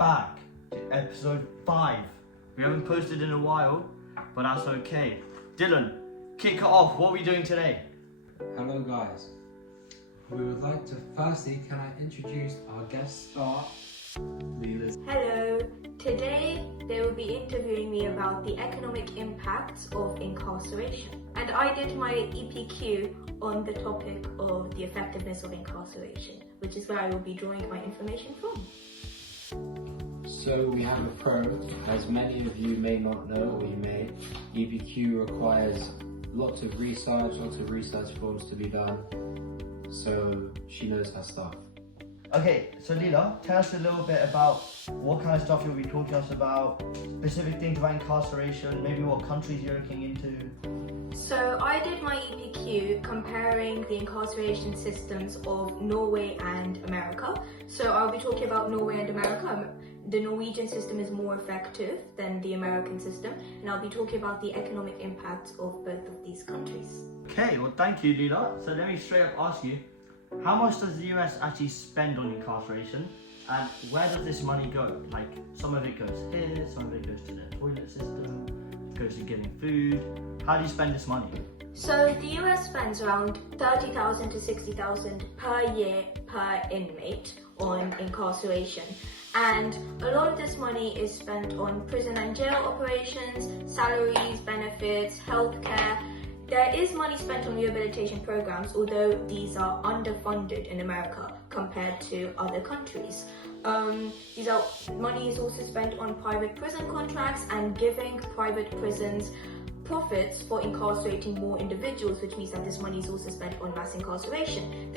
back to episode 5. We haven't posted in a while, but that's okay. Dylan, kick it off. What are we doing today? Hello guys. We would like to firstly, can I introduce our guest star, Leela. Hello. Today they will be interviewing me about the economic impacts of incarceration. And I did my EPQ on the topic of the effectiveness of incarceration, which is where I will be drawing my information from. So we have a pro, as many of you may not know, or you may, EPQ requires lots of research forms to be done, so she knows her stuff. Okay, so Leela, tell us a little bit about what kind of stuff you'll be talking to us about, specific things about incarceration, maybe what countries you're looking into. So I did my EPQ comparing the incarceration systems of Norway and America. So I'll be talking about Norway and America. The Norwegian system is more effective than the American system, and I'll be talking about the economic impacts of both of these countries. Okay, well thank you Leela. So let me straight up ask you, how much does the US actually spend on incarceration, and where does this money go? Like, some of it goes here, some of it goes to the toilet system, goes to getting food. How do you spend this money? So the US spends around $30,000 to $60,000 per year per inmate on incarceration. And a lot of this money is spent on prison and jail operations, salaries, benefits, healthcare. There is money spent on rehabilitation programs, although these are underfunded in America compared to other countries. Money is also spent on private prison contracts and giving private prisons profits for incarcerating more individuals, which means that this money is also spent on mass incarceration.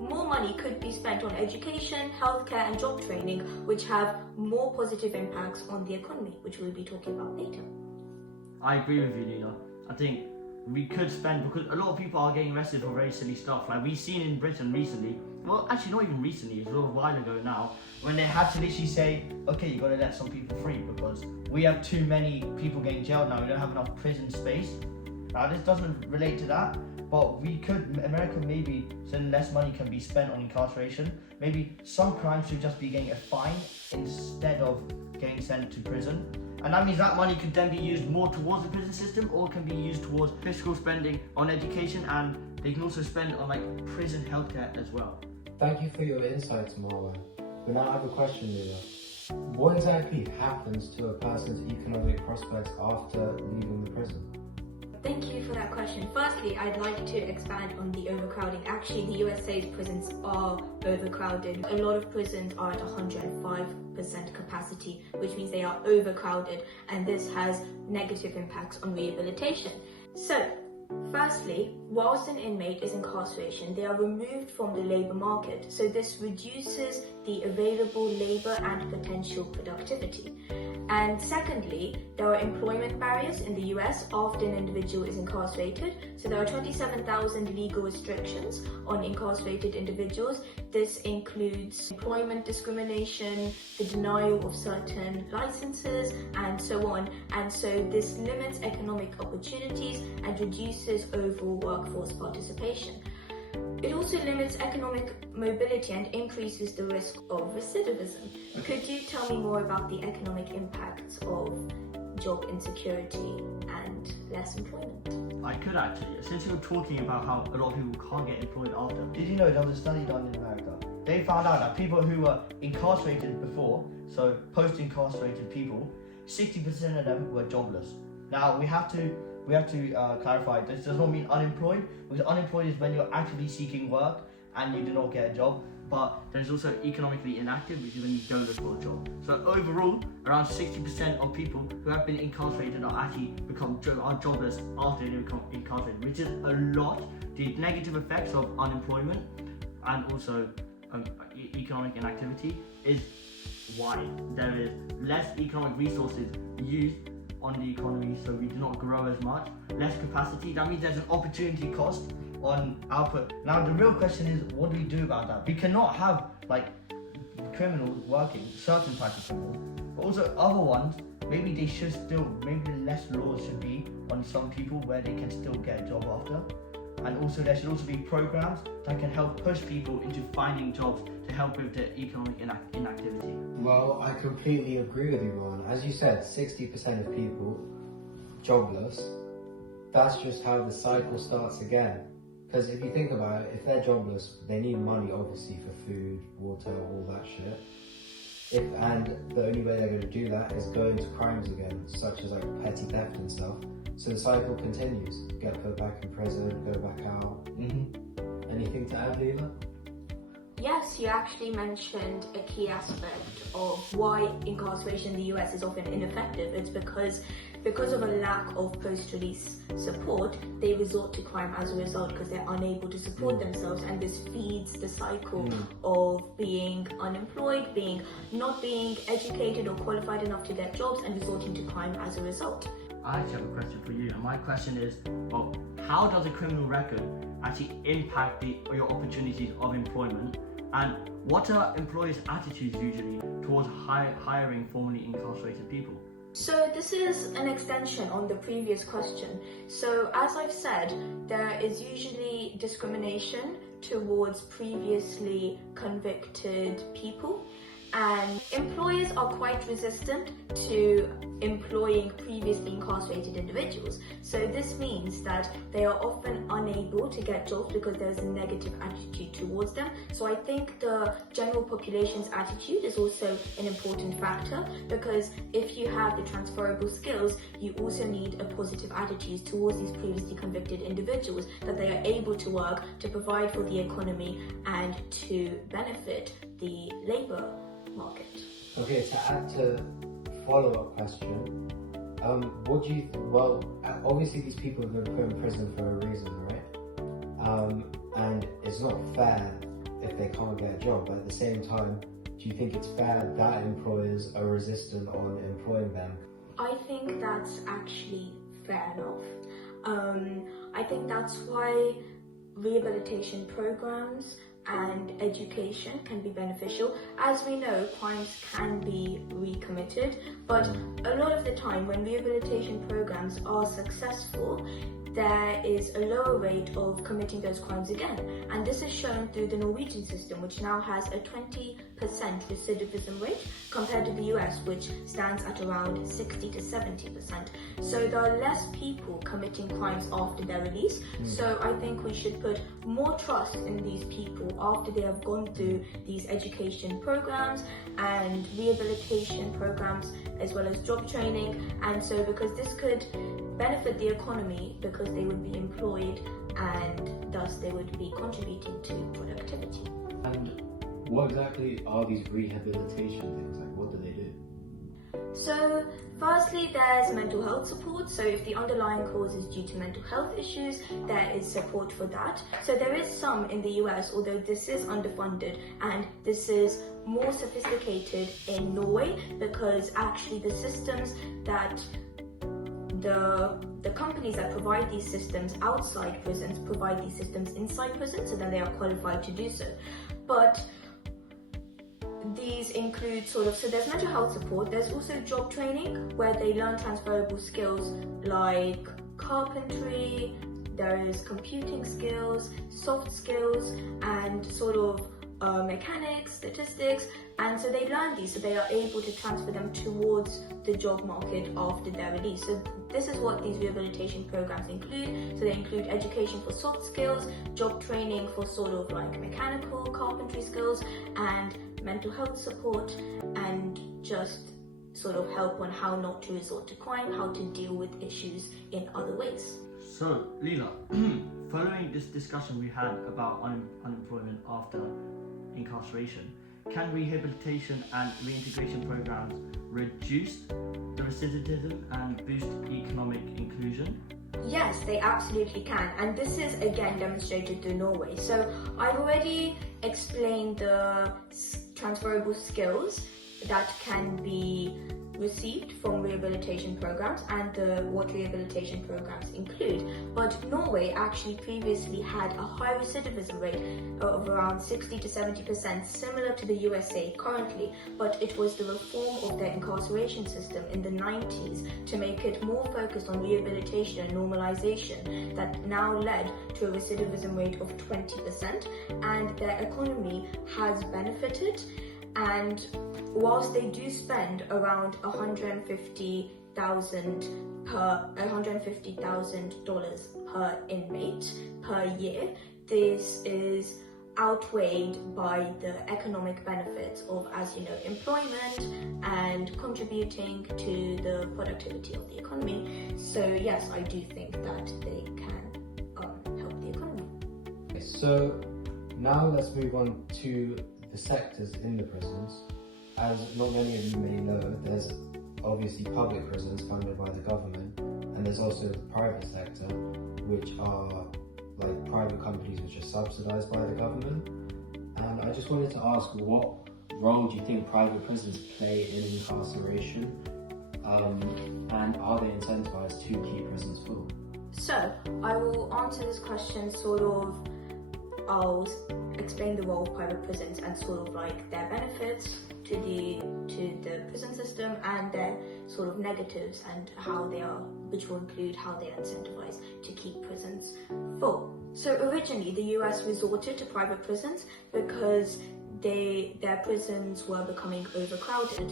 More money could be spent on education, healthcare and job training, which have more positive impacts on the economy, which we'll be talking about later. I agree with you, Leela. I think we could spend, because a lot of people are getting arrested for very silly stuff. Like we've seen in Britain recently, well actually not even recently, it was a little while ago now, when they had to literally say, okay, you gotta let some people free because we have too many people getting jailed now, we don't have enough prison space. Now this doesn't relate to that, but America maybe, so less money can be spent on incarceration. Maybe some crimes should just be getting a fine instead of getting sent to prison. And that means that money could then be used more towards the prison system, or can be used towards fiscal spending on education, and they can also spend on like prison healthcare as well. Thank you for your insights, Marwan. But now I have a question, Leela. What exactly happens to a person's economic prospects after leaving the prison? Thank you for that question. Firstly, I'd like to expand on the overcrowding. Actually, the USA's prisons are overcrowded. A lot of prisons are at 105% capacity, which means they are overcrowded, and this has negative impacts on rehabilitation. So, firstly, whilst an inmate is incarceration, they are removed from the labour market. So this reduces the available labour and potential productivity. And secondly, there are employment barriers in the US after an individual is incarcerated. So there are 27,000 legal restrictions on incarcerated individuals. This includes employment discrimination, the denial of certain licenses, and so on. And so this limits economic opportunities and reduces overall workforce participation. It also limits economic mobility and increases the risk of recidivism. Could you tell me more about the economic impacts of job insecurity and less employment? I could actually, since you were talking about how a lot of people can't get employed after. Did you know there was a study done in America? They found out that people who were incarcerated before, so post-incarcerated people, 60% of them were jobless. Now we have to clarify, this does not mean unemployed, because unemployed is when you're actively seeking work and you do not get a job, but there's also economically inactive, which is when you don't look for a job. So overall, around 60% of people who have been incarcerated are actually are jobless after they become incarcerated, which is a lot. The negative effects of unemployment and also economic inactivity is why there is less economic resources used on the economy, so we do not grow as much. Less capacity, that means there's an opportunity cost on output. Now the real question is, what do we do about that? We cannot have like criminals working, certain types of criminals, but also other ones, maybe less laws should be on some people where they can still get a job after. And also there should also be programs that can help push people into finding jobs to help with the economic inactivity. Well, I completely agree with you, Ron. As you said, 60% of people jobless. That's just how the cycle starts again. Because if you think about it, if they're jobless, they need money obviously for food, water, all that shit. And the only way they're going to do that is go into crimes again, such as like petty theft and stuff. So the cycle continues. Get put back in prison, go back out. Anything to add, Leela? Yes, you actually mentioned a key aspect of why incarceration in the US is often ineffective. It's because of a lack of post-release support, they resort to crime as a result because they're unable to support themselves, and this feeds the cycle of being unemployed, not being educated or qualified enough to get jobs, and resorting to crime as a result. I actually have a question for you, and my question is, well, how does a criminal record actually impact your opportunities of employment, and what are employers' attitudes usually towards hiring formerly incarcerated people? So this is an extension on the previous question. So as I've said, there is usually discrimination towards previously convicted people, and employers are quite resistant to employing previously incarcerated individuals. So this means that they are often unable to get jobs because there's a negative attitude towards them. So I think the general population's attitude is also an important factor, because if you have the transferable skills, you also need a positive attitude towards these previously convicted individuals, that they are able to work, to provide for the economy, and to benefit the labour market. Okay, to add to follow-up question, what do you, well, obviously these people have been put in prison for a reason, right? And it's not fair if they can't get a job, but at the same time, do you think it's fair that employers are resistant on employing them? I think that's actually fair enough. I think that's why rehabilitation programs and education can be beneficial. As we know, crimes can be recommitted, but a lot of the time when rehabilitation programs are successful, there is a lower rate of committing those crimes again. And this is shown through the Norwegian system, which now has a 20% recidivism rate compared to the US, which stands at around 60 to 70%. So there are less people committing crimes after their release. So I think we should put more trust in these people after they have gone through these education programs and rehabilitation programs, as well as job training. And so because this could benefit the economy, because they would be employed and thus they would be contributing to productivity. And what exactly are these rehabilitation things? Like, what do they do? So firstly, there's mental health support. So if the underlying cause is due to mental health issues, there is support for that. So there is some in the US, although this is underfunded, and this is more sophisticated in Norway, because actually the systems that the companies that provide these systems outside prisons provide these systems inside prisons, so then they are qualified to do so. But these include so there's mental health support, there's also job training where they learn transferable skills like carpentry, there is computing skills, soft skills, and mechanics, statistics, and so they learn these so they are able to transfer them towards the job market after their release. So this is what these rehabilitation programs include. So they include education for soft skills, job training for mechanical, carpentry skills, and mental health support, and just help on how not to resort to crime, how to deal with issues in other ways. So, Leela, following this discussion we had about unemployment after incarceration, can rehabilitation and reintegration programs reduce the recidivism and boost economic inclusion? Yes, they absolutely can, and this is again demonstrated through Norway. So I've already explained the transferable skills that can be received from rehabilitation programs and what rehabilitation programs include. But Norway actually previously had a high recidivism rate of around 60 to 70%, similar to the USA currently, but it was the reform of their incarceration system in the 90s to make it more focused on rehabilitation and normalization that now led to a recidivism rate of 20%, and their economy has benefited. And whilst they do spend around $150,000 per inmate per year, this is outweighed by the economic benefits of, as you know, employment and contributing to the productivity of the economy. So yes, I do think that they can help the economy. So now let's move on to the sectors in the prisons. As not many of you may know, there's obviously public prisons funded by the government, and there's also the private sector, which are like private companies which are subsidized by the government. And I just wanted to ask, what role do you think private prisons play in incarceration, and are they incentivized to keep prisons full? So I will answer this question I'll explain the role of private prisons and sort of like their benefits to the prison system and their sort of negatives and which will include how they are incentivized to keep prisons full. So originally the US resorted to private prisons because their prisons were becoming overcrowded,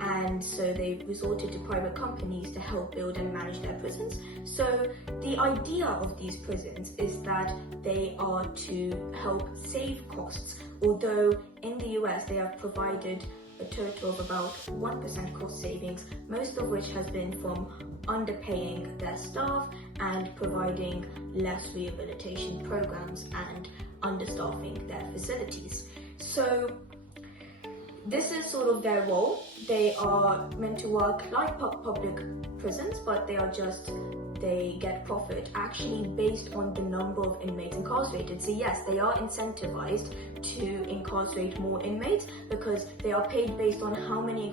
and so they resorted to private companies to help build and manage their prisons. So the idea of these prisons is that they are to help save costs, although in the US they have provided a total of about 1% cost savings, most of which has been from underpaying their staff and providing less rehabilitation programs and understaffing their facilities. So this is sort of their role. They are meant to work like public prisons, but they get profit actually based on the number of inmates incarcerated. So yes, they are incentivized to incarcerate more inmates because they are paid based on how many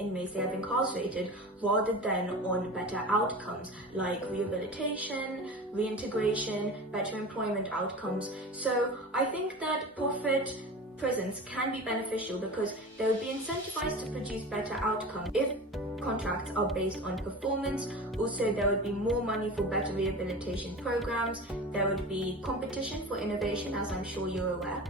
inmates they have incarcerated, rather than on better outcomes like rehabilitation, reintegration, better employment outcomes. So I think that profit prisons can be beneficial because they would be incentivized to produce better outcomes if contracts are based on performance. Also, there would be more money for better rehabilitation programs, there would be competition for innovation, as I'm sure you're aware,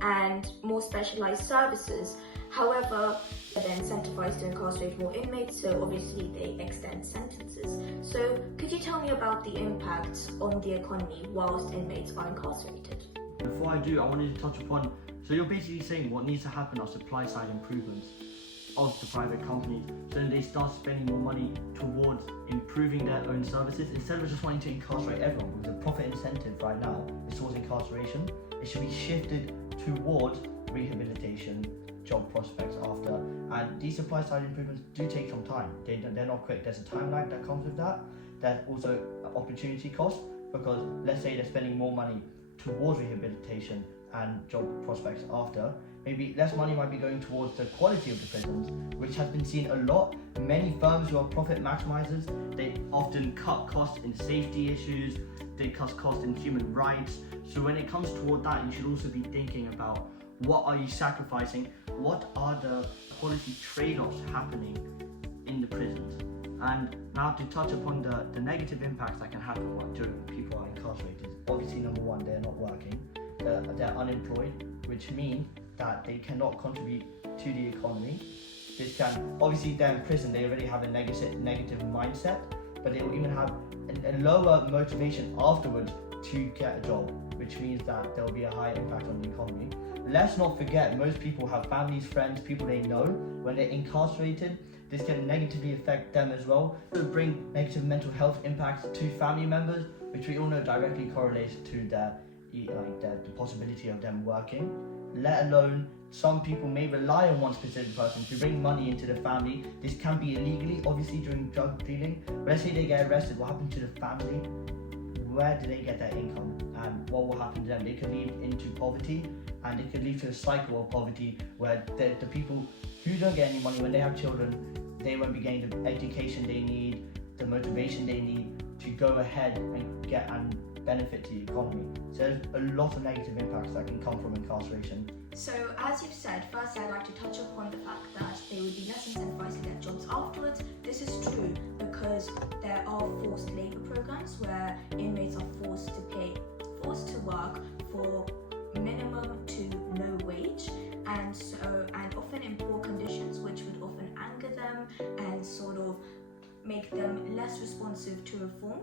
and more specialized services. However, they're incentivized to incarcerate more inmates, so obviously they extend sentences. So could you tell me about the impacts on the economy whilst inmates are incarcerated? Before I do, I wanted to touch upon, so you're basically saying what needs to happen are supply side improvements of the private companies, so then they start spending more money towards improving their own services instead of just wanting to incarcerate everyone. Because the profit incentive right now is towards incarceration. It should be shifted towards rehabilitation, job prospects after, and these supply side improvements do take some time. They're not quick. There's a time lag that comes with that. There's also opportunity cost, because let's say they're spending more money towards rehabilitation and job prospects after, maybe less money might be going towards the quality of the prisons, which has been seen a lot. Many firms who are profit maximizers, they often cut costs in safety issues, they cut costs in human rights. So when it comes toward that, you should also be thinking about what are you sacrificing, what are the quality trade-offs happening in the prisons. And now to touch upon the negative impacts that can happen during people are incarcerated. Obviously, number one, they're not working, they're unemployed, which means that they cannot contribute to the economy. This can, obviously they're in prison, they already have a negative mindset, but they will even have a lower motivation afterwards to get a job, which means that there will be a high impact on the economy. Let's not forget, most people have families, friends, people they know. When they're incarcerated, this can negatively affect them as well. It will bring negative mental health impacts to family members, which we all know directly correlates to the possibility of them working. Let alone, some people may rely on one specific person to bring money into the family. This can be illegally, obviously, during drug dealing. But let's say they get arrested, what happens to the family? Where do they get their income? And what will happen to them? They could lead into poverty, and it could lead to a cycle of poverty where the people who don't get any money, when they have children, they won't be getting the education they need, the motivation they need to go ahead and get and benefit to the economy. So there's a lot of negative impacts that can come from incarceration. So as you've said, first I'd like to touch upon the fact that they would be less incentivized to get jobs afterwards. This is true because there are forced labour programs where inmates are forced to work for minimum to no wage, and often in poor conditions, which would often anger them and sort of make them less responsive to reform.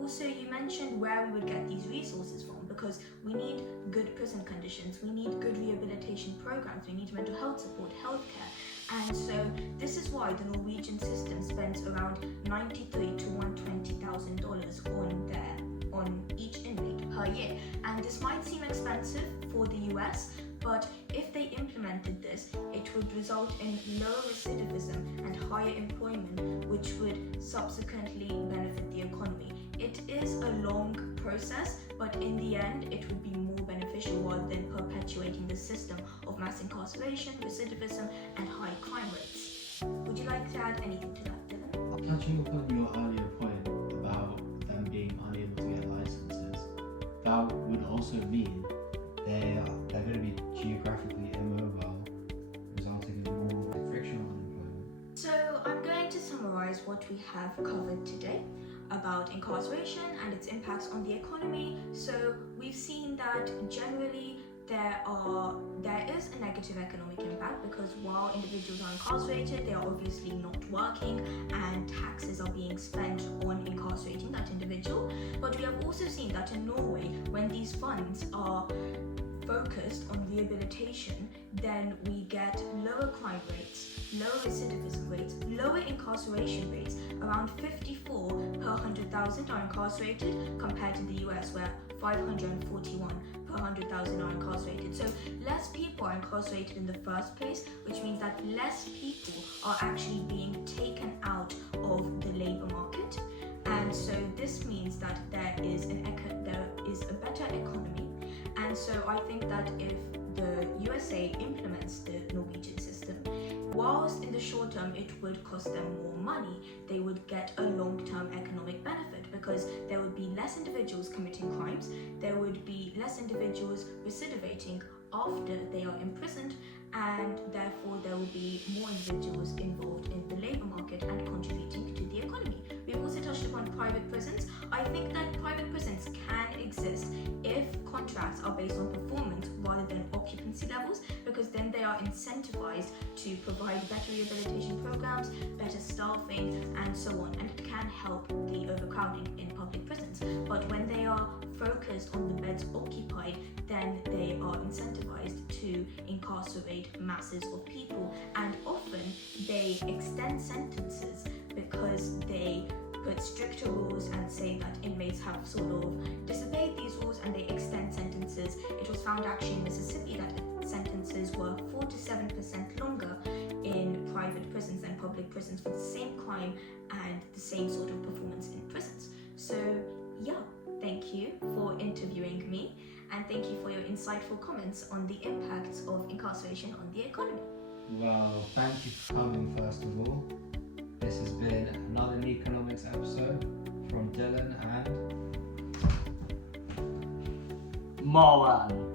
Also, you mentioned where we would get these resources from, because we need good prison conditions, we need good rehabilitation programs, we need mental health support, healthcare. And so this is why the Norwegian system spends around $93,000 to $120,000 on each inmate per year. And this might seem expensive for the US, but if they implemented this, it would result in lower recidivism and higher employment, which would subsequently benefit the economy. It is a long process, but in the end, it would be more beneficial rather than perpetuating the system of mass incarceration, recidivism, and high crime rates. Would you like to add anything to that, Dylan? Touching upon your earlier point about them being unable to get licenses, that would also mean they're going to be geographically immobile, resulting in more frictional unemployment. So I'm going to summarize what we have covered today about incarceration and its impacts on the economy. So we've seen that generally there is a negative economic impact, because while individuals are incarcerated, they are obviously not working and taxes are being spent on incarcerating that individual. But we have also seen that in Norway, when these funds are focused on rehabilitation, then we get lower crime rates, lower recidivism rates, lower incarceration rates. Around 54 per 100,000 are incarcerated, compared to the US, where 541 per 100,000 are incarcerated. So less people are incarcerated in the first place, which means that less people are actually being taken out of the labor market. And so this means that there is a better economy. And so I think that if the USA implements the Norwegian system, whilst in the short term it would cost them more money, they would get a long-term economic benefit, because there would be less individuals committing crimes, there would be less individuals recidivating after they are imprisoned, and therefore there will be more individuals involved in the labour market and contributing to the economy. We've also touched upon private prisons. I think that private prisons can exist if contracts are based on performance rather than occupancy levels, because then they are incentivized to provide better rehabilitation programs, better staffing, and so on, and it can help the overcrowding in public prisons. But when they are focused on the beds occupied, then they are incentivized to incarcerate masses of people, and often they extend sentences because they put stricter rules and say that inmates have sort of disobeyed these rules, and they extend sentences. It was found actually in Mississippi that sentences were 4 to 7% longer in private prisons than public prisons for the same crime and the same sort of performance in prisons. So yeah, thank you for interviewing me, and thank you for your insightful comments on the impacts of incarceration on the economy. Well, thank you for coming first of all. This has been another Neekonomics episode from Dylan and Marwan.